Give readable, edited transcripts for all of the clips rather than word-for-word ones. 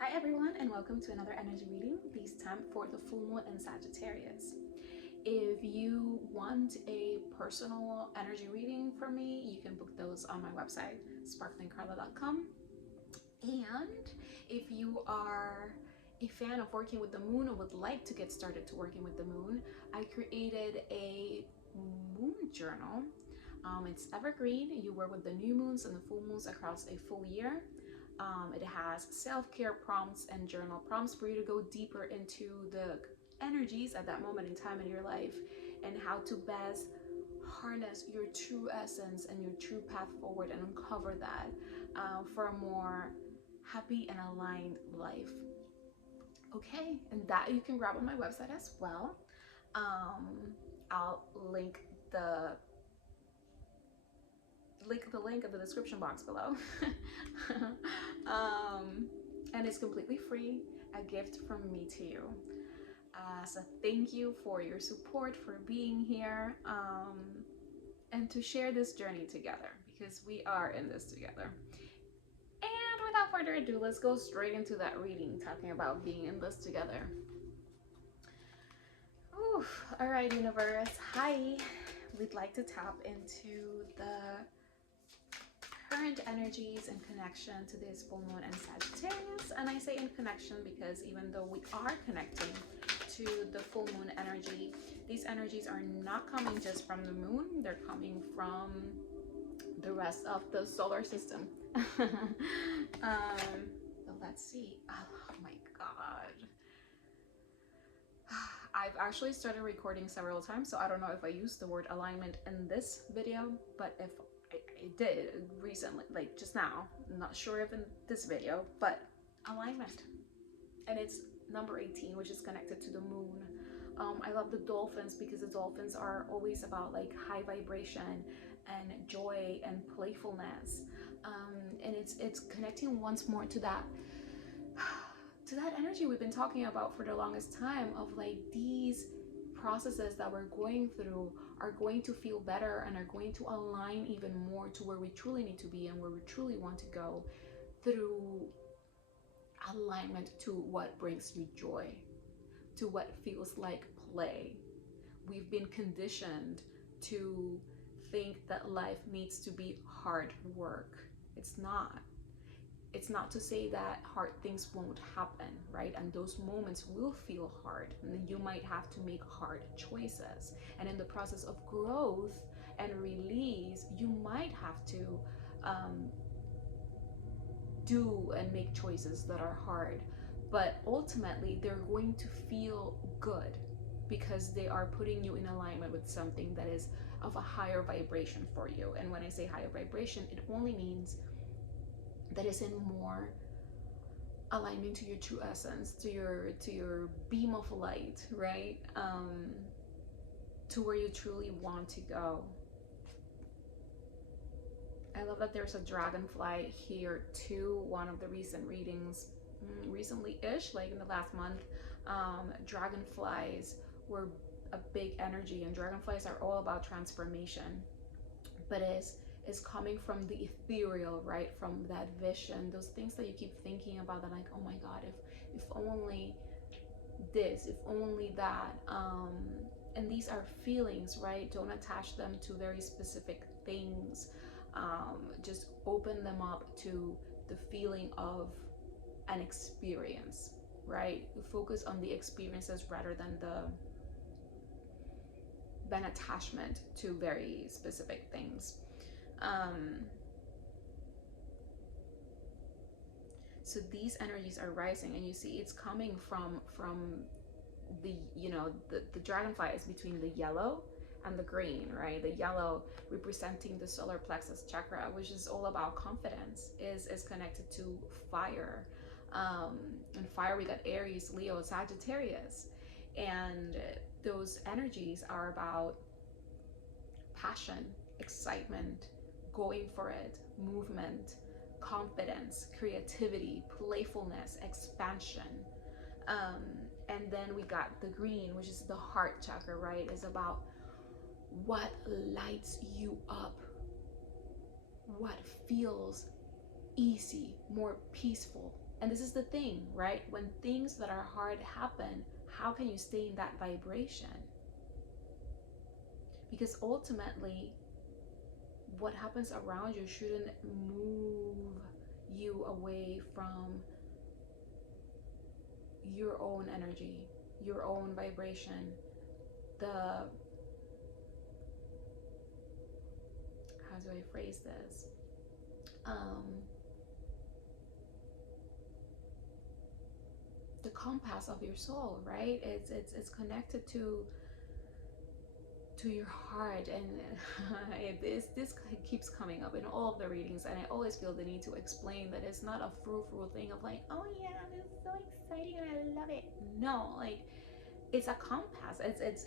Hi everyone, and welcome to another energy reading, this time for the full moon in Sagittarius. If you want a personal energy reading from me, you can book those on my website, sparklingcarla.com. And if you are a fan of working with the moon or would like to get started to working with the moon, I created a moon journal. It's evergreen. You work with the new moons and the full moons across a full year. It has self-care prompts and journal prompts for you to go deeper into the energies at that moment in time in your life and how to best harness your true essence and your true path forward and uncover that for a more happy and aligned life. Okay, and that you can grab on my website as well. I'll link in the description box below. And it's completely free, a gift from me to you. So thank you for your support, for being here, and to share this journey together, because we are in this together. And without further ado, let's go straight into that reading, talking about being in this together. Oof. All right, universe. Hi. We'd like to tap into the current energies in connection to this full moon and Sagittarius. And I say in connection because even though we are connecting to the full moon energy, these energies are not coming just from the moon, they're coming from the rest of the solar system. Let's see. Oh my god. I've actually started recording several times, so I don't know if I used the word alignment in this video, but if I did recently, like just now, I'm not sure if in this video, but alignment. And it's number 18, which is connected to the moon. I love the dolphins because the dolphins are always about like high vibration and joy and playfulness. And it's connecting once more to that energy we've been talking about for the longest time of like these processes that we're going through are going to feel better and are going to align even more to where we truly need to be and where we truly want to go through alignment to what brings you joy, to what feels like play. We've been conditioned to think that life needs to be hard work. It's not. It's not to say that hard things won't happen, right? And those moments will feel hard, and you might have to make hard choices. And in the process of growth and release, you might have to do and make choices that are hard, but ultimately they're going to feel good because they are putting you in alignment with something that is of a higher vibration for you. And when I say higher vibration, it only means that is in more alignment to your true essence, to your beam of light, right? To where you truly want to go. I love that there's a dragonfly here too. One of the recent readings, recently-ish, like in the last month, dragonflies were a big energy, and dragonflies are all about transformation, but is coming from the ethereal, right? From that vision, those things that you keep thinking about, that like, oh my god, if only this, if only that. And these are feelings, right? Don't attach them to very specific things. Just open them up to the feeling of an experience, right? Focus on the experiences rather than attachment to very specific things. So these energies are rising, and you see it's coming from the, you know, the dragonfly is between the yellow and the green, right? The yellow representing the solar plexus chakra, which is all about confidence, is connected to fire. And fire, we got Aries, Leo, Sagittarius, and those energies are about passion, excitement, going for it, movement, confidence, creativity, playfulness, expansion. And then we got the green, which is the heart chakra, right? Is about what lights you up, what feels easy, more peaceful. And this is the thing, right? When things that are hard happen, how can you stay in that vibration? Because ultimately, what happens around you shouldn't move you away from your own energy, your own vibration, how do I phrase this? The compass of your soul, right? It's connected to your heart, and this keeps coming up in all of the readings, and I always feel the need to explain that it's not a frou-frou thing of like, oh yeah, this is so exciting and I love it. No, like, it's a compass. It's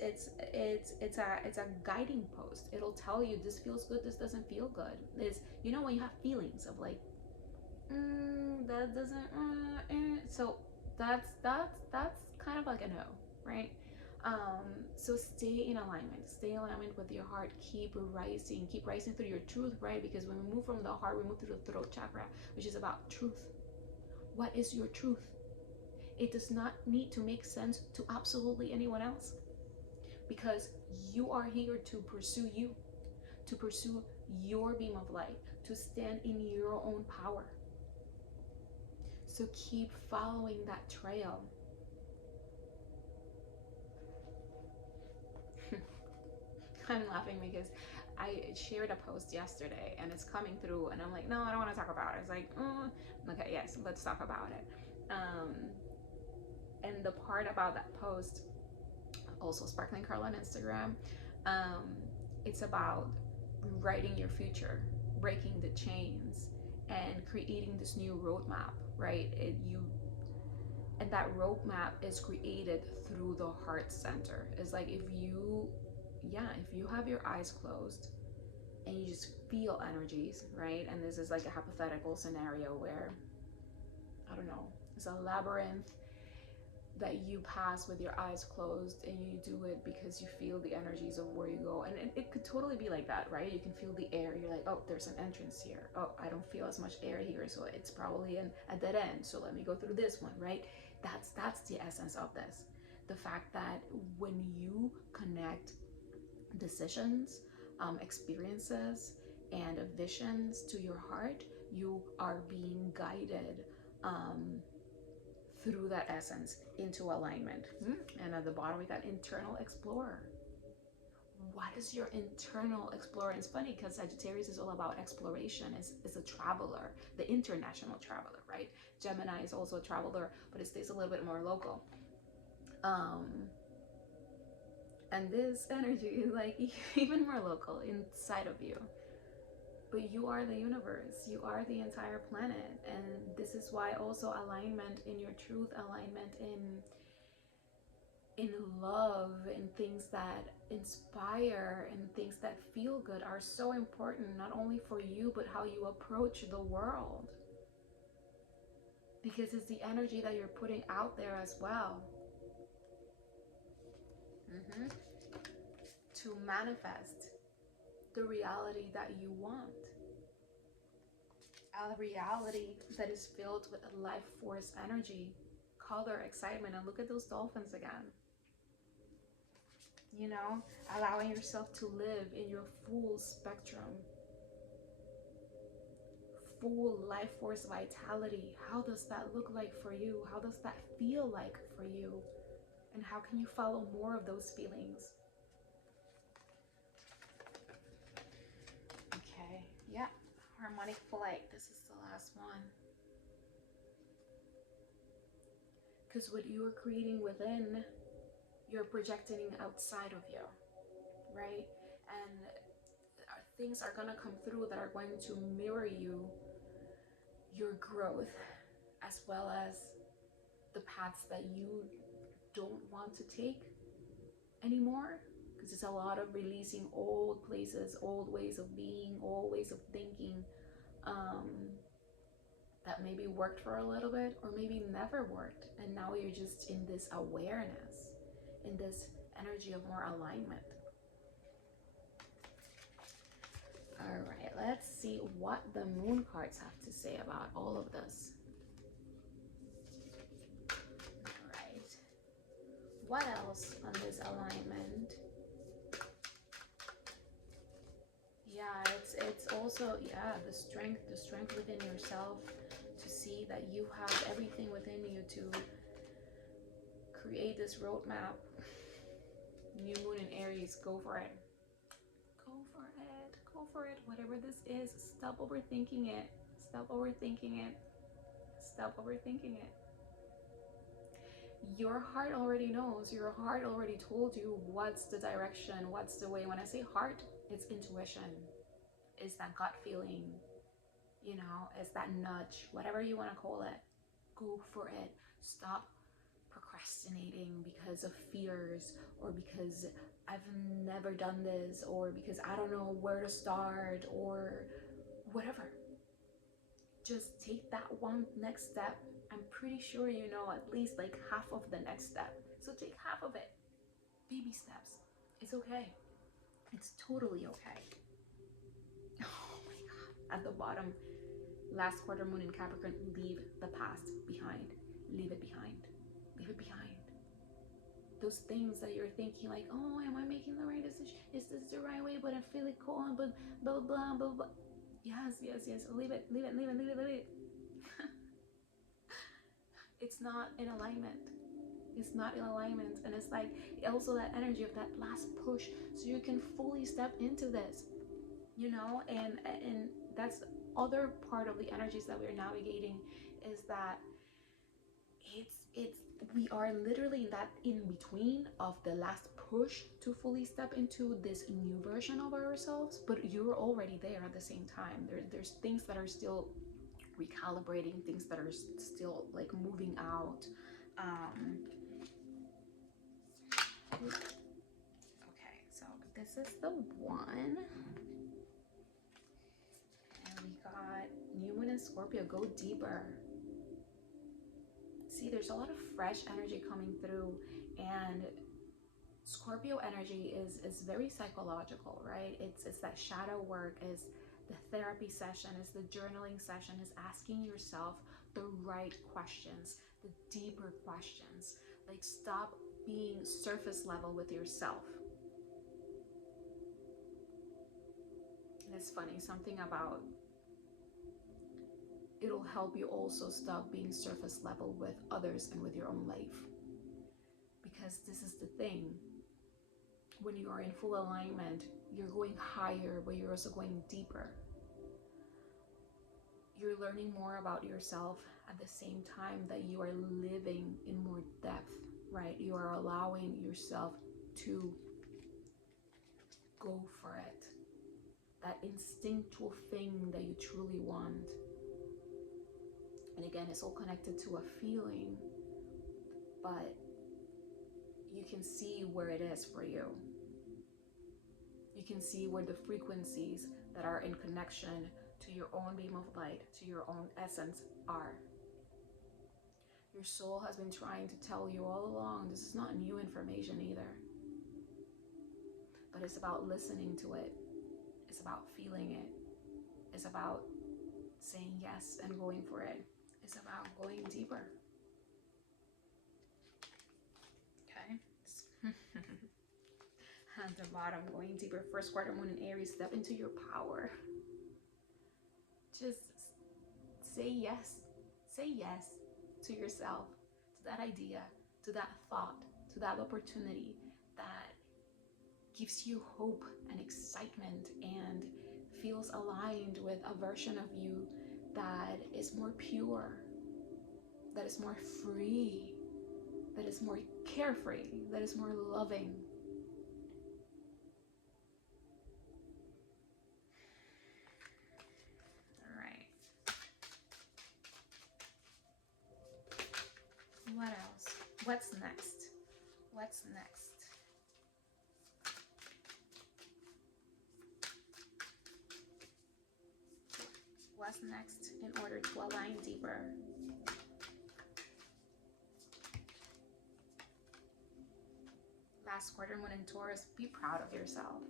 a guiding post. It'll tell you this feels good, this doesn't feel good. It's, you know, when you have feelings of like, that doesn't so that's kind of like a no, right? So stay in alignment with your heart. Keep rising through your truth, right? Because when we move from the heart, we move through the throat chakra, which is about truth. What is your truth? It does not need to make sense to absolutely anyone else, because you are here to pursue you, to pursue your beam of light, to stand in your own power. So keep following that trail. I'm laughing because I shared a post yesterday and it's coming through and I'm like, no, I don't want to talk about it. It's like, okay, yes, let's talk about it. And the part about that post, also Sparkling Curl on Instagram, it's about writing your future, breaking the chains, and creating this new roadmap, right? And that roadmap is created through the heart center. It's like if you have your eyes closed and you just feel energies, right? And this is like a hypothetical scenario where, I don't know, it's a labyrinth that you pass with your eyes closed, and you do it because you feel the energies of where you go. And it could totally be like that, right? You can feel the air. You're like, oh, there's an entrance here. Oh, I don't feel as much air here, so it's probably a dead end. So let me go through this one, right? That's the essence of this. The fact that when you connect decisions, experiences, and visions to your heart, you are being guided through that essence into alignment. And at the bottom we got internal explorer. What is your internal explorer? And it's funny because Sagittarius is all about exploration. It's a traveler, the international traveler, right? Gemini is also a traveler, but it stays a little bit more local. And this energy is like even more local inside of you. But you are the universe, you are the entire planet. And this is why also alignment in your truth, alignment in love, in things that inspire and things that feel good are so important, not only for you, but how you approach the world. Because it's the energy that you're putting out there as well. To manifest the reality that you want. A reality that is filled with life force energy, color, excitement. And look at those dolphins again. You know, allowing yourself to live in your full spectrum, full life force vitality. How does that look like for you? How does that feel like for you? And how can you follow more of those feelings? Okay, yeah, harmonic flight. This is the last one. Because what you are creating within, you're projecting outside of you, right? And things are gonna come through that are going to mirror your growth, as well as the paths that you don't want to take anymore. Because it's a lot of releasing old places, old ways of being, old ways of thinking, that maybe worked for a little bit or maybe never worked. And now you're just in this awareness, in this energy of more alignment. All right, let's see what the moon cards have to say about all of this. All right. What else on this alignment? Yeah, it's also, yeah, the strength within yourself to see that you have everything within you to create this roadmap. New moon in Aries, go for it. Go for it. Go for it. Whatever this is, stop overthinking it. Stop overthinking it. Stop overthinking it. Your heart already knows. Your heart already told you what's the direction, what's the way. When I say heart, it's intuition. It's that gut feeling. You know, it's that nudge, whatever you want to call it. Go for it. Stop procrastinating because of fears, or because I've never done this, or because I don't know where to start, or whatever. Just take that one next step. I'm pretty sure you know at least like half of the next step. So take half of it. Baby steps. It's okay. It's totally okay. Oh my God. At the bottom, last quarter moon in Capricorn, leave the past behind. Leave it behind. Leave it behind. Those things that you're thinking like, oh, am I making the right decision? Is this the right way? But I feel it cold, but blah, blah, blah, blah. Yes. Leave it. It's not in alignment. It's not in alignment. And it's like also that energy of that last push so you can fully step into this, you know, and that's other part of the energies that we're navigating, is that we are literally in that in between of the last push to fully step into this new version of ourselves, but you're already there at the same time. There's things that are still recalibrating, things that are still like moving out. Okay, so this is the one, and we got new moon in Scorpio. Go deeper. See, there's a lot of fresh energy coming through, and Scorpio energy is very psychological, right? It's that shadow work, is the therapy session, is the journaling session, is asking yourself the right questions, the deeper questions. Like, stop being surface level with yourself. And it's funny, something about it'll help you also stop being surface level with others and with your own life. Because this is the thing. When you are in full alignment, you're going higher, but you're also going deeper. You're learning more about yourself at the same time that you are living in more depth, right? You are allowing yourself to go for it. That instinctual thing that you truly want. And again, it's all connected to a feeling, but you can see where it is for you. You can see where the frequencies that are in connection to your own beam of light, to your own essence are. Your soul has been trying to tell you all along, this is not new information either. But it's about listening to it. It's about feeling it. It's about saying yes and going for it. It's about going deeper. Okay. At the bottom, going deeper. First quarter moon in Aries, step into your power. Just say yes. Say yes to yourself, to that idea, to that thought, to that opportunity that gives you hope and excitement and feels aligned with a version of you that is more pure, that is more free, that is more carefree, that is more loving. All right. What else? What's next? What's next? What's next in order to align deeper? Last quarter moon in Taurus, be proud of yourself.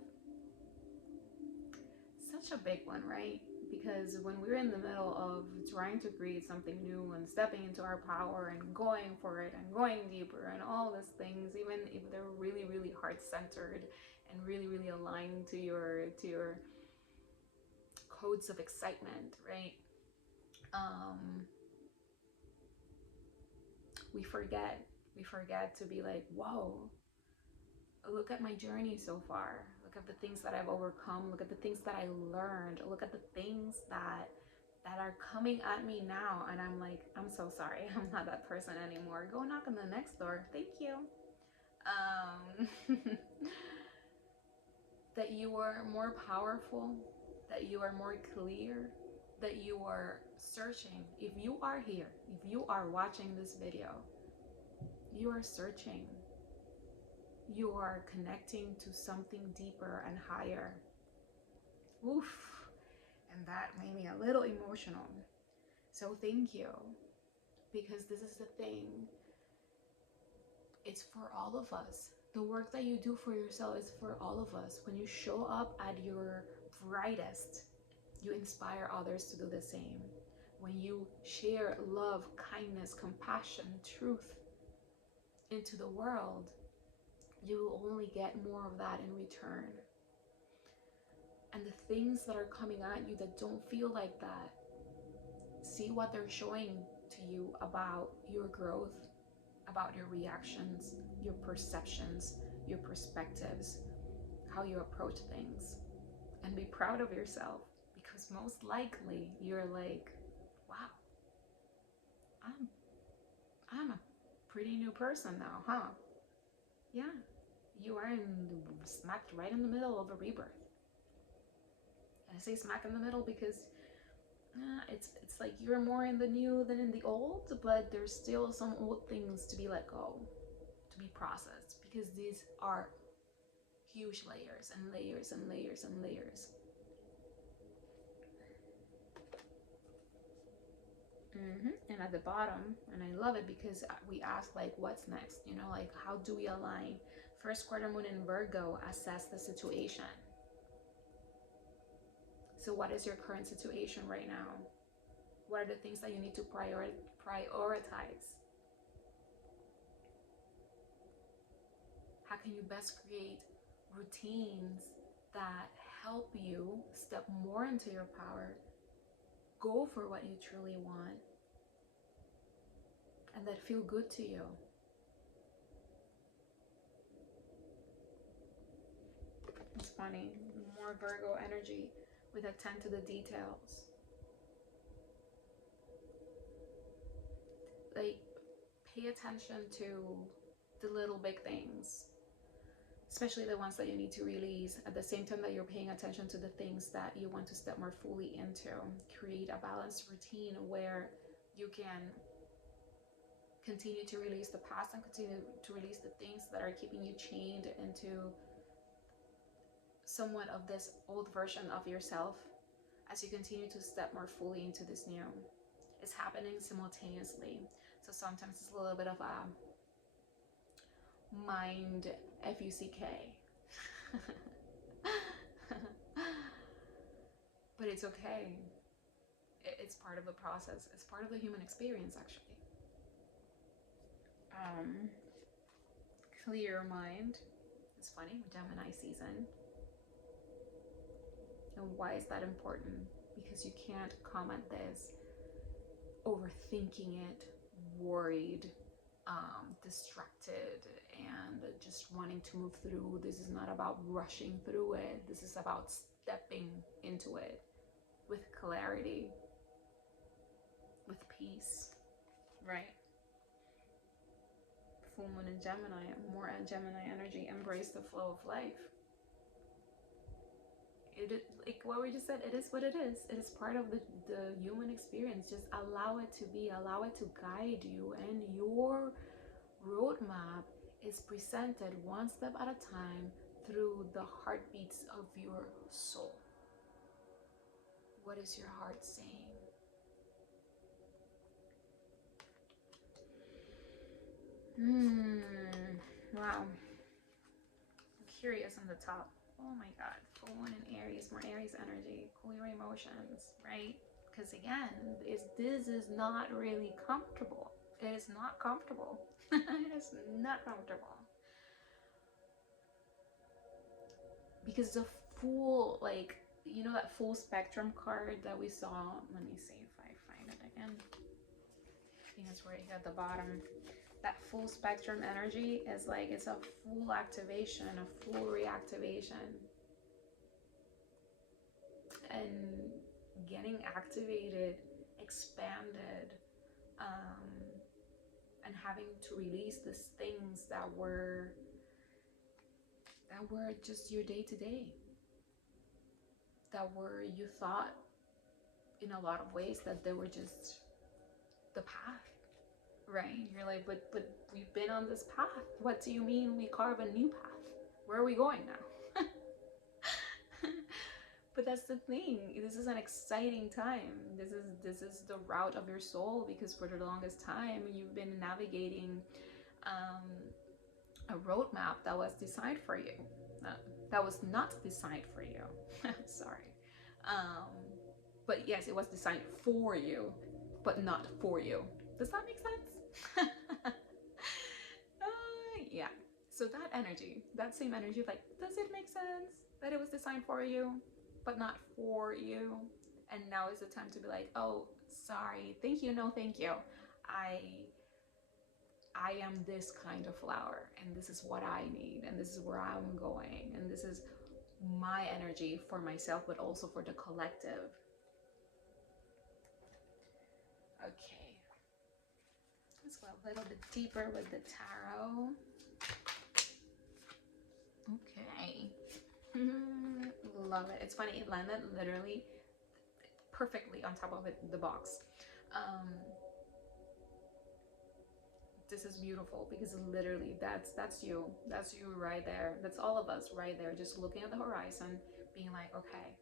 Such such a big one, right? Because when we're in the middle of trying to create something new and stepping into our power and going for it and going deeper and all these things, even if they're really, really heart-centered and really, really aligned to your codes of excitement, right? We forget to be like, whoa, look at my journey so far. Look at the things that I've overcome. Look at the things that I learned. Look at the things that are coming at me now. And I'm like, I'm so sorry. I'm not that person anymore. Go knock on the next door. Thank you. That you are more powerful, that you are more clear, that you are searching. If you are here, if you are watching this video, you are searching. You are connecting to something deeper and higher. Oof. And that made me a little emotional. So thank you. Because this is the thing. It's for all of us. The work that you do for yourself is for all of us. When you show up at your brightest, you inspire others to do the same. When you share love, kindness, compassion, truth into the world, you will only get more of that in return. And the things that are coming at you that don't feel like that, see what they're showing to you about your growth, about your reactions, your perceptions, your perspectives, how you approach things. And be proud of yourself, because most likely you're like, wow, I'm a pretty new person now, huh? Yeah, you are smacked right in the middle of a rebirth. And I say smack in the middle because it's like you're more in the new than in the old, but there's still some old things to be let go, to be processed, because these are huge layers and layers and layers and layers. And at the bottom, and I love it because we ask like, what's next? You know, like, how do we align? First quarter moon in Virgo, assess the situation. So what is your current situation right now? What are the things that you need to prioritize? How can you best create routines that help you step more into your power, go for what you truly want, and that feel good to you? It's funny, more Virgo energy with a 10 to the details. Like, pay attention to the little big things, especially the ones that you need to release, at the same time that you're paying attention to the things that you want to step more fully into. Create a balanced routine where you can continue to release the past and continue to release the things that are keeping you chained into somewhat of this old version of yourself, as you continue to step more fully into this new. It's happening simultaneously. So sometimes it's a little bit of a mind fuck. But it's okay. It's part of the process. It's part of the human experience, actually. Clear your mind. It's funny, Gemini season. And why is that important? Because you can't come at this overthinking it, worried, distracted, and just wanting to move through. This is not about rushing through it. This is about stepping into it with clarity, with peace, right? Full moon in Gemini, more Gemini energy. Embrace the flow of life. It is, like what we just said, it is what it is. It is part of the human experience. Just allow it to be, allow it to guide you, and your roadmap is presented one step at a time through the heartbeats of your soul. What is your heart saying? Wow. I'm curious on the top. Oh my God. Full moon in Aries, more Aries energy. Cool your emotions, right? Because again, this is not really comfortable. It is not comfortable. It is not comfortable. Because the full, like, you know, that full spectrum card that we saw. Let me see if I find it again. I think it's right here at the bottom. That full spectrum energy is like, it's a full activation, a full reactivation. And getting activated, expanded, and having to release these things that were just your day-to-day, that were, you thought in a lot of ways that they were just the path, right? You're like, but we've been on this path. What do you mean we carve a new path? Where are we going now? But that's the thing. This is an exciting time. This is the route of your soul, because for the longest time you've been navigating a roadmap that was designed for you. That was not designed for you. Sorry. But yes, it was designed for you, but not for you. Does that make sense? Yeah. So that energy, that same energy, like, does it make sense that it was designed for you, but not for you? And now is the time to be like, oh, sorry, thank you, no thank you. I am this kind of flower, and this is what I need, and this is where I'm going, and this is my energy for myself, but also for the collective. Okay, let's go a little bit deeper with the tarot. Okay. Love it. It's funny, it landed literally perfectly on top of the box. This is beautiful, because literally that's you right there. That's all of us right there, just looking at the horizon, being like, okay,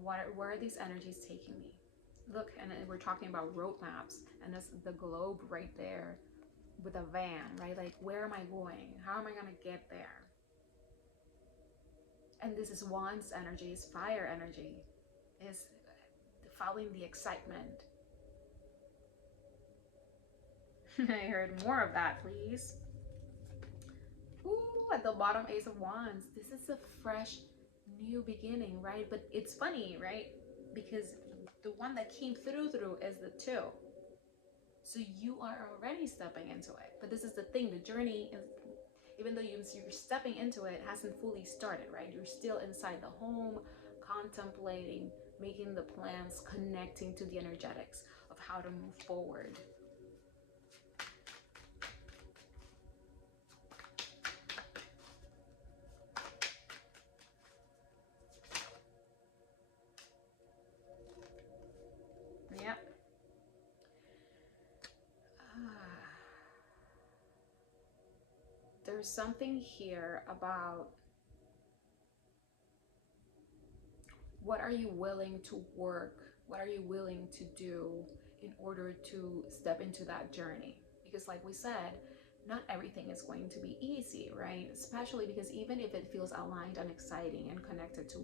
where are these energies taking me? Look, and we're talking about roadmaps, and that's the globe right there with a van, right? Like, where am I going? How am I gonna get there? And this is Wands energy, is fire energy, is following the excitement. I heard more of that, please. Ooh, at the bottom, Ace of Wands. This is a fresh, new beginning, right? But it's funny, right? Because the one that came through is the 2. So you are already stepping into it. But this is the thing, the journey is, even though you're stepping into it, hasn't fully started, right? You're still inside the home, contemplating, making the plans, connecting to the energetics of how to move forward. Yep. There's something here about what are you willing to work, what are you willing to do in order to step into that journey? Because like we said, not everything is going to be easy, right? Especially because even if it feels aligned and exciting and connected to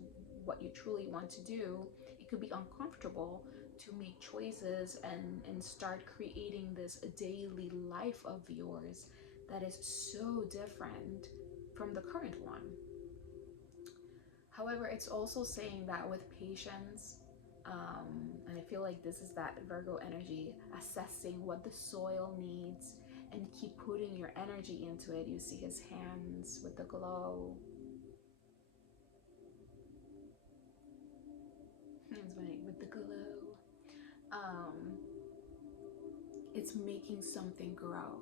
what you truly want to do, it could be uncomfortable to make choices and start creating this daily life of yours that is so different from the current one. However, it's also saying that with patience, and I feel like this is that Virgo energy, assessing what the soil needs and keep putting your energy into it. You see his hands with the glow. It's funny, with the glow. It's making something grow.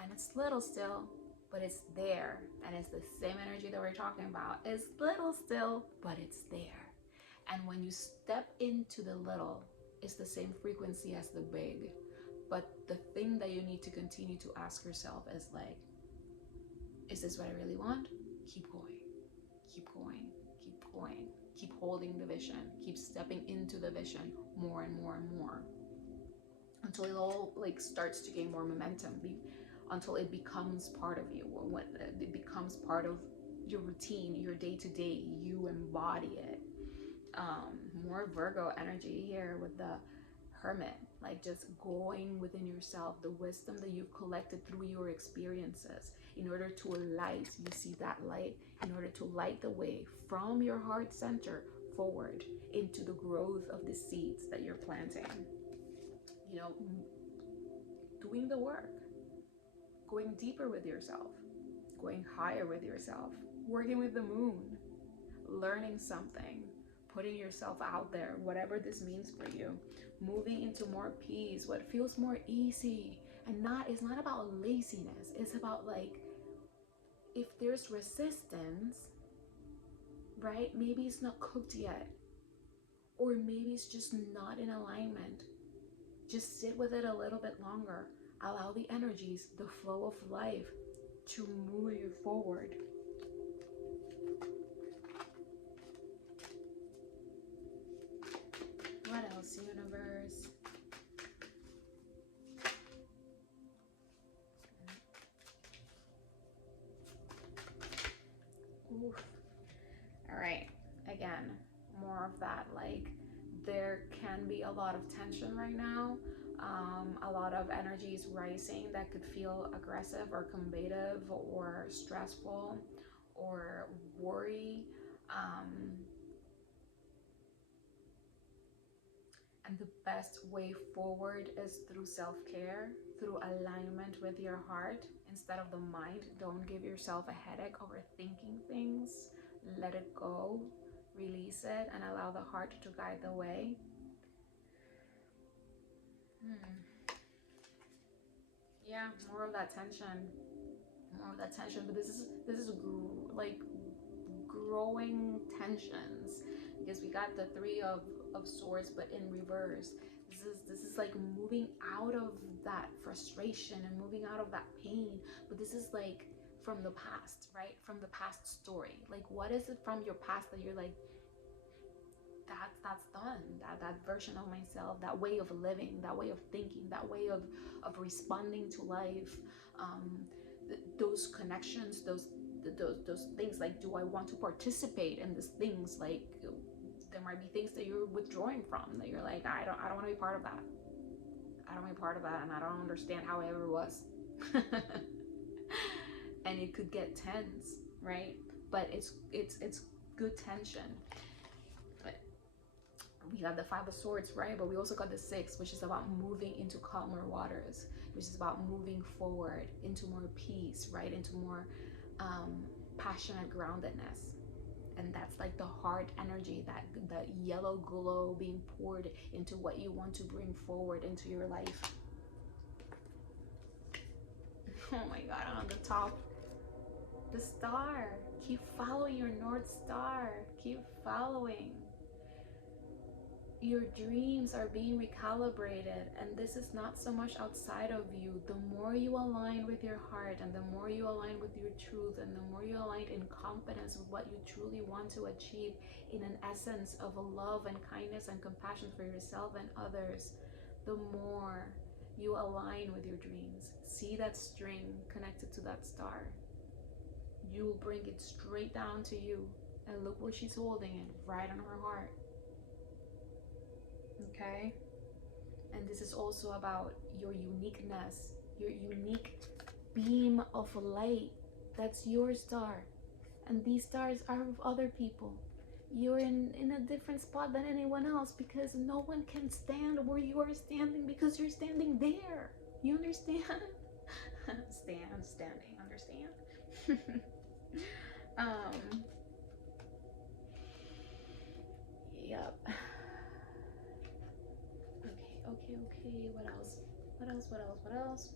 And it's little still, but it's there. And it's the same energy that we're talking about. It's little still, but it's there. And when you step into the little, it's the same frequency as the big. But the thing that you need to continue to ask yourself is like, is this what I really want? Keep going, keep going, keep going. Keep holding the vision, keep stepping into the vision more and more and more, until it all like starts to gain more momentum, until it becomes part of you, or when it becomes part of your routine, your day-to-day, you embody it. More Virgo energy here with the Hermit, like just going within yourself, the wisdom that you've collected through your experiences, in order to light, you see that light, in order to light the way from your heart center forward into the growth of the seeds that you're planting. You know, doing the work, going deeper with yourself, going higher with yourself, working with the moon, learning something, putting yourself out there, whatever this means for you, moving into more peace, what feels more easy. And it's not about laziness. It's about, like, if there's resistance, right? Maybe it's not cooked yet, or maybe it's just not in alignment. Just sit with it a little bit longer. Allow the energies, the flow of life to move you forward. What else, universe? Oof. All right, again, more of that, like, there can be a lot of tension right now, a lot of energies rising that could feel aggressive or combative or stressful or worry, and the best way forward is through self-care, through alignment with your heart instead of the mind. Don't give yourself a headache overthinking things. Let it go, release it, and allow the heart to guide the way. Yeah, more of that tension, but this is like growing tensions, because we got the Three of Swords but in reverse. This is like moving out of that frustration and moving out of that pain, but this is like from the past, right? From the past story. Like, what is it from your past that you're like, that's done, that version of myself, that way of living, that way of thinking, that way of responding to life, those connections, those things, like, do I want to participate in these things? Like, there might be things that you're withdrawing from, that you're like, I don't want to be part of that. I don't want to be part of that, and I don't understand how I ever was. And it could get tense, right? But it's good tension. We got the Five of Swords, right? But we also got the Six, which is about moving into calmer waters, which is about moving forward into more peace, right? Into more passionate groundedness. And that's like the heart energy, that yellow glow being poured into what you want to bring forward into your life. Oh my God, on the top, the star. Keep following your North Star. Keep following. Your dreams are being recalibrated, and this is not so much outside of you. The more you align with your heart, and the more you align with your truth, and the more you align in confidence with what you truly want to achieve, in an essence of love and kindness and compassion for yourself and others, the more you align with your dreams. See that string connected to that star. You will bring it straight down to you, and look where she's holding it, right on her heart. Okay? And this is also about your uniqueness, your unique beam of light. That's your star. And these stars are of other people. You're in a different spot than anyone else, because no one can stand where you are standing, because you're standing there. You understand? Standing, understand? Yep. Okay, what else?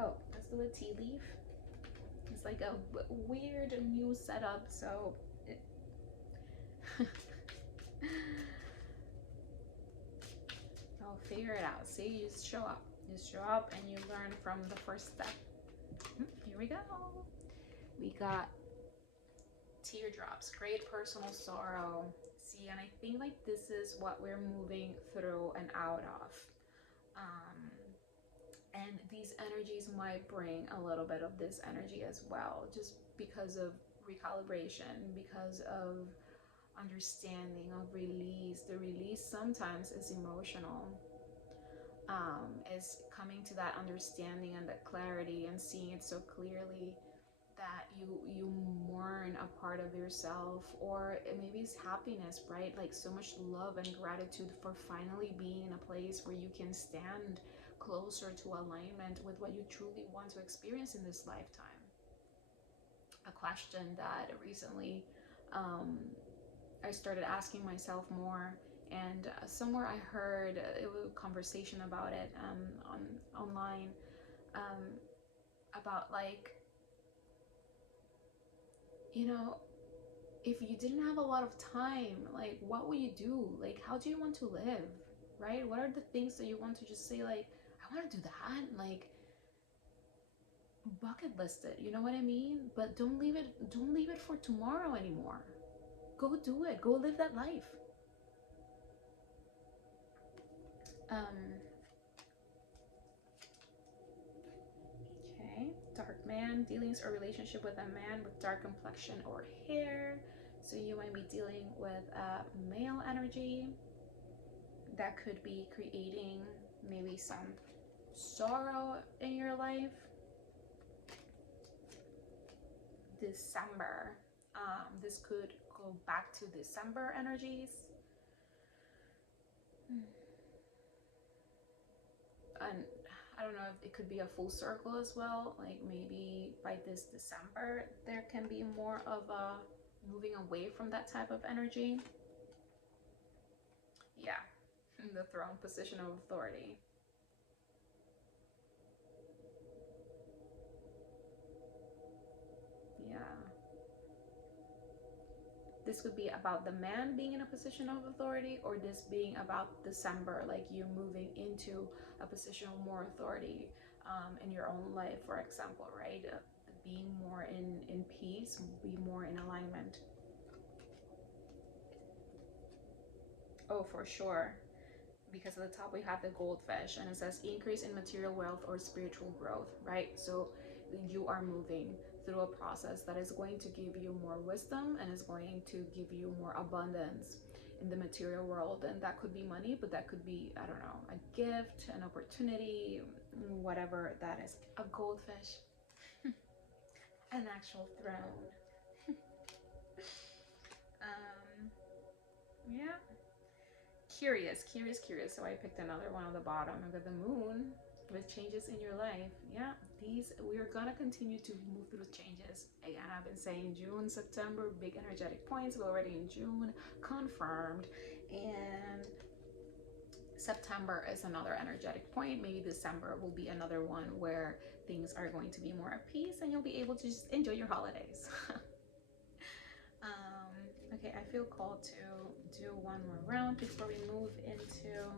Oh, let's do a tea leaf. It's like a weird new setup, so I'll figure it out. See, you just show up. You show up and you learn from the first step. Here we go. We got teardrops, great personal sorrow. See, and I think like this is what we're moving through and out of. And these energies might bring a little bit of this energy as well, just because of recalibration, because of understanding, of release. The release sometimes is emotional. Is coming to that understanding and that clarity and seeing it so clearly that you mourn a part of yourself, or maybe it's happiness, right? Like so much love and gratitude for finally being in a place where you can stand closer to alignment with what you truly want to experience in this lifetime. A question that recently I started asking myself more, and somewhere I heard it was a conversation about it on online, um, about like, you know, if you didn't have a lot of time, like what would you do? Like how do you want to live? Right? What are the things that you want to just say like, I want to do that? Like bucket list it, you know what I mean? But don't leave it for tomorrow anymore. Go do it. Go live that life. Okay, dark man, dealings or relationship with a man with dark complexion or hair. So you might be dealing with male energy that could be creating maybe some sorrow in your life. December, this could go back to December energies. And I don't know if it could be a full circle as well. Like maybe by this December, there can be more of a moving away from that type of energy. Yeah, in the throne position of authority. Yeah. This could be about the man being in a position of authority, or this being about December, like you moving into a position of more authority in your own life, for example, right? Being more in peace, be more in alignment. Oh, for sure. Because at the top we have the goldfish, and it says increase in material wealth or spiritual growth, right? So you are moving through a process that is going to give you more wisdom and is going to give you more abundance in the material world. And that could be money, but that could be, I don't know, a gift, an opportunity, whatever that is. A goldfish, an actual throne. Yeah. Curious. So I picked another one on the bottom. I've got the moon with changes in your life. Yeah, these, we're gonna continue to move through changes. Again, I've been saying June, September, big energetic points. We're already in June, confirmed. And September is another energetic point. Maybe December will be another one where things are going to be more at peace and you'll be able to just enjoy your holidays. Okay, I feel called to do one more round before we move into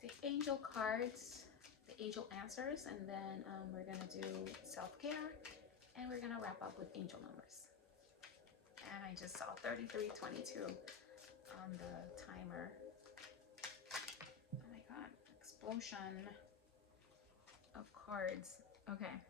the angel cards, the angel answers, and then we're gonna do self-care, and we're gonna wrap up with angel numbers. And I just saw 3322 on the timer. Oh my god, explosion of cards. Okay.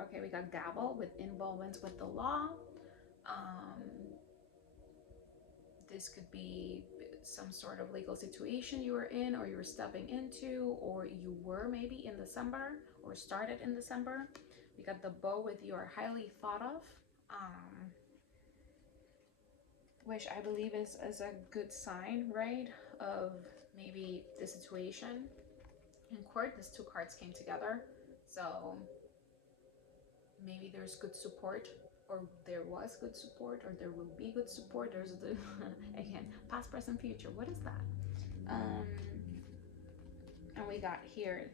Okay, we got gavel with involvement with the law. This could be some sort of legal situation you were in, or you were stepping into, or you were maybe in December or started in December. We got the bow with you are highly thought of, which I believe is a good sign, right? Of maybe the situation. In court, these two cards came together. So maybe there's good support, or there was good support, or there will be good support. There's the again, past, present, future. What is that? And we got here.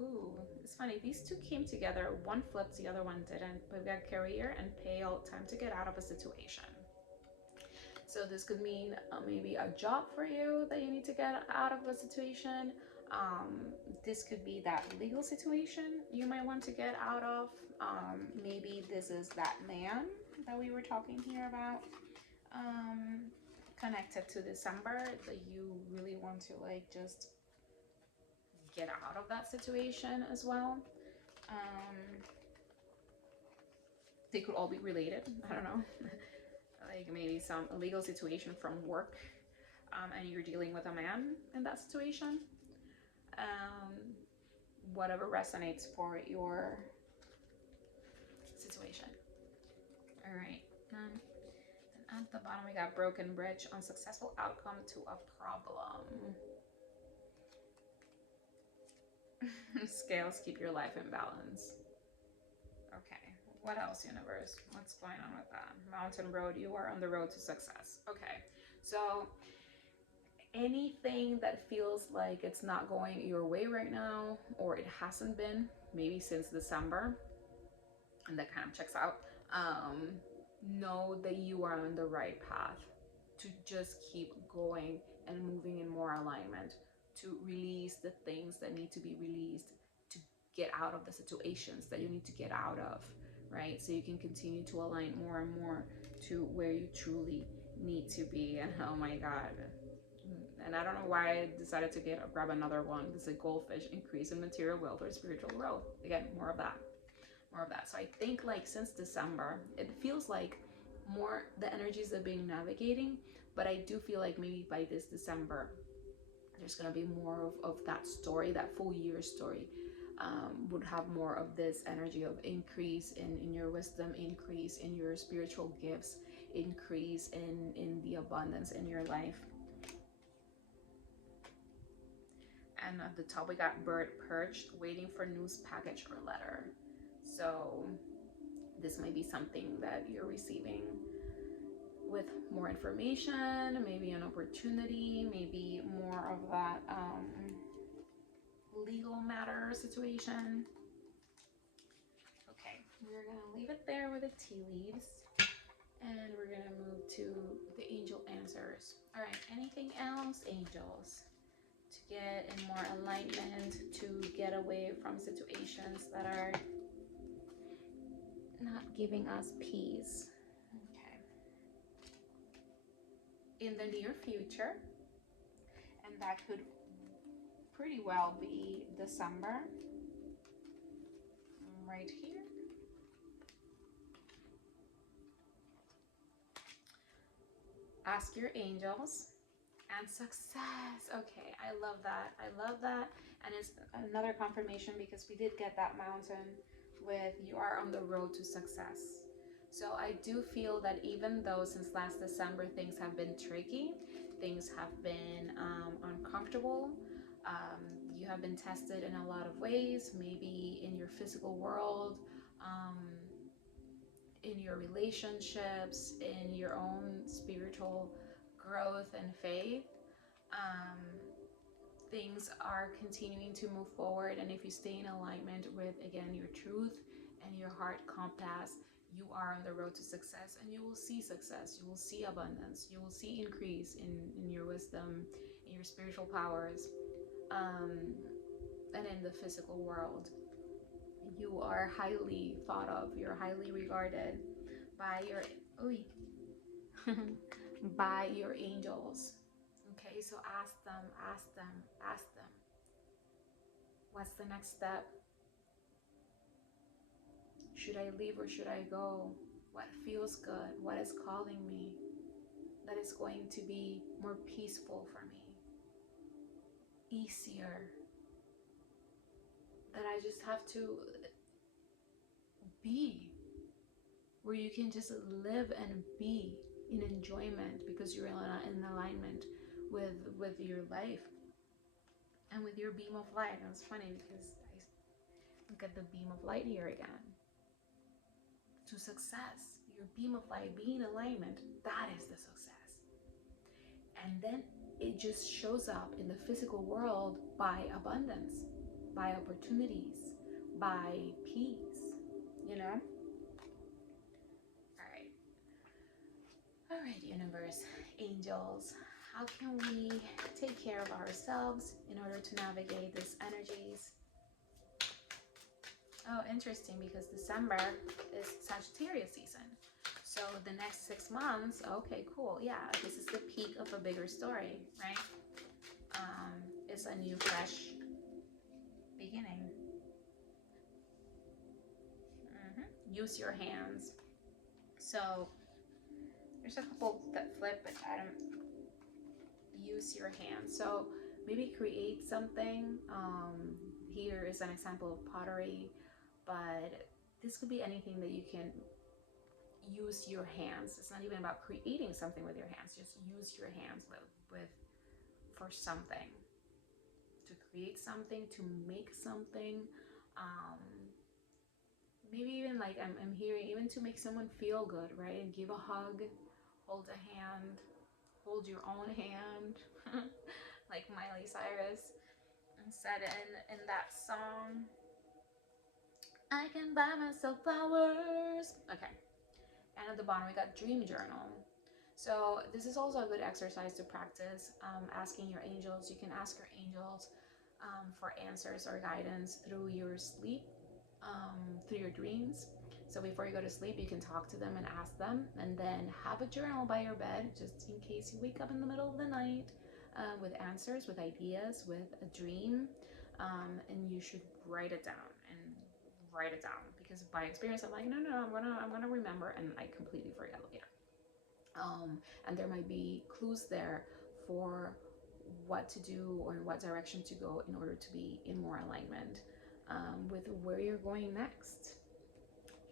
Ooh, it's funny. These two came together. One flipped, the other one didn't. But we got career and pale. Time to get out of a situation. So this could mean maybe a job for you that you need to get out of a situation. This could be that legal situation you might want to get out of. Maybe this is that man that we were talking here about. connected to December that you really want to like just get out of that situation as well. They could all be related. I don't know. Like maybe some illegal situation from work, and you're dealing with a man in that situation. Whatever resonates for your situation. All right. And at the bottom, we got broken bridge, unsuccessful outcome to a problem. Scales, keep your life in balance. Okay, what else, universe? What's going on with that? Mountain road, you are on the road to success. Okay, so anything that feels like it's not going your way right now, or it hasn't been, maybe since December, and that kind of checks out, know that you are on the right path to just keep going and moving in more alignment, to release the things that need to be released, to get out of the situations that you need to get out of, right? So you can continue to align more and more to where you truly need to be. And oh my God. And I don't know why I decided to grab another one. This is a goldfish, increase in material wealth or spiritual growth. Again, more of that. So I think like since December, it feels like more the energies have been navigating, but I do feel like maybe by this December, there's going to be more of that story, that full year story, would have more of this energy of increase in your wisdom, increase in your spiritual gifts, increase in the abundance in your life. And at the top, we got bird perched, waiting for news package or letter. So this might be something that you're receiving with more information, maybe an opportunity, maybe more of that legal matter situation. Okay, we're gonna leave it there with the tea leaves, and we're gonna move to the angel answers. All right, anything else, angels? To get in more alignment, to get away from situations that are not giving us peace. Okay. In the near future, and that could pretty well be December, right here. Ask your angels. And success. Okay, I love that. And it's another confirmation because we did get that mountain with you are on the road to success. So I do feel that even though since last December things have been tricky, things have been uncomfortable, you have been tested in a lot of ways, maybe in your physical world, in your relationships, in your own spiritual growth and faith. Things are continuing to move forward, and if you stay in alignment with, again, your truth and your heart compass, you are on the road to success, and you will see success, you will see abundance, you will see increase in your wisdom, in your spiritual powers, and in the physical world. You are highly thought of, you're highly regarded by your by your angels. Okay, so ask them, what's the next step? Should I leave or should I go? What feels good? What is calling me that is going to be more peaceful for me, easier, that I just have to be, where you can just live and be in enjoyment because you're in alignment with your life and with your beam of light. And it's funny because I look at the beam of light here again. To success, your beam of light, being in alignment, that is the success. And then it just shows up in the physical world by abundance, by opportunities, by peace, you know? All right, universe, angels, how can we take care of ourselves in order to navigate these energies? Oh, interesting, because December is Sagittarius season. So the next 6 months, okay, cool. Yeah, this is the peak of a bigger story, right? It's a new, fresh beginning. Use your hands. So there's a couple that flip, but I don't. Use your hands. So maybe create something. Here is an example of pottery, but this could be anything that you can use your hands. It's not even about creating something with your hands. Just use your hands with for something, to create something, to make something. Maybe even like I'm hearing even to make someone feel good, right? And give a hug, hold a hand, hold your own hand, like Miley Cyrus said in that song. I can buy myself flowers. Okay. And at the bottom, we got dream journal. So this is also a good exercise to practice asking your angels. You can ask your angels for answers or guidance through your sleep, through your dreams. So before you go to sleep, you can talk to them and ask them, and then have a journal by your bed just in case you wake up in the middle of the night with answers, with ideas, with a dream, and you should write it down because by experience I'm like, no, I'm gonna remember, and I completely forget later. And there might be clues there for what to do or in what direction to go in order to be in more alignment with where you're going next.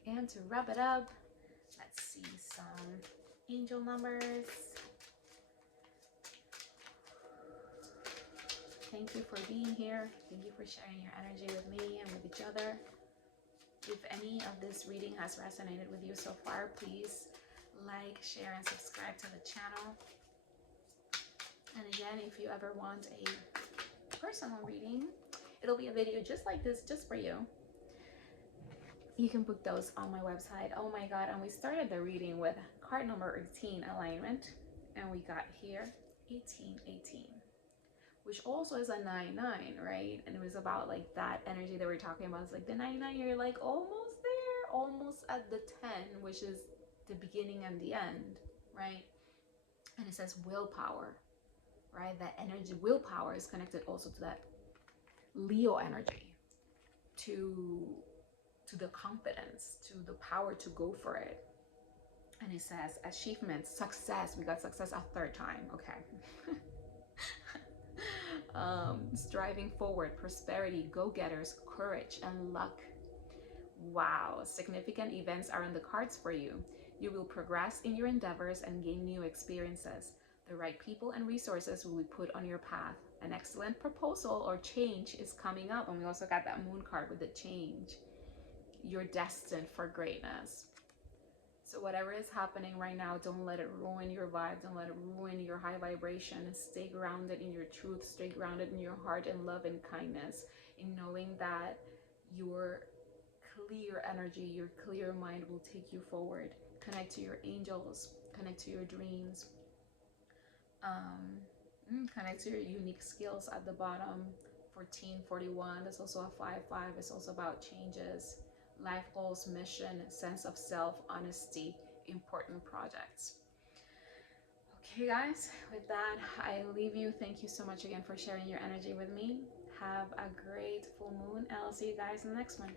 And to wrap it up, let's see some angel numbers. Thank you for being here. Thank you for sharing your energy with me and with each other. If any of this reading has resonated with you so far, please like, share, and subscribe to the channel. And again, if you ever want a personal reading, it'll be a video just like this, just for you. You can book those on my website. Oh my God, and we started the reading with card number 18, alignment, and we got here 1818, which also is a 9-9, right? And it was about like that energy that we're talking about. It's like the 9-9, you're like almost there, almost at the 10, which is the beginning and the end, right? And it says willpower, right? That energy, willpower, is connected also to that Leo energy, to the confidence, to the power to go for it. And it says achievement, success. We got success a third time. Okay. Striving forward, prosperity, go-getters, courage, and luck. Wow, significant events are in the cards for you. You will progress in your endeavors and gain new experiences. The right people and resources will be put on your path. An excellent proposal or change is coming up. And we also got that moon card with the change. You're destined for greatness. So whatever is happening right now, don't let it ruin your vibe. Don't let it ruin your high vibration. Stay grounded in your truth. Stay grounded in your heart and love and kindness, in knowing that your clear energy, your clear mind will take you forward. Connect to your angels. Connect to your dreams. Connect to your unique skills at the bottom. 1441. That's also a 5-5. It's also about changes, life goals, mission, sense of self, honesty, important projects. Okay, guys, with that, I leave you. Thank you so much again for sharing your energy with me. Have a great full moon, and I'll see you guys in the next one.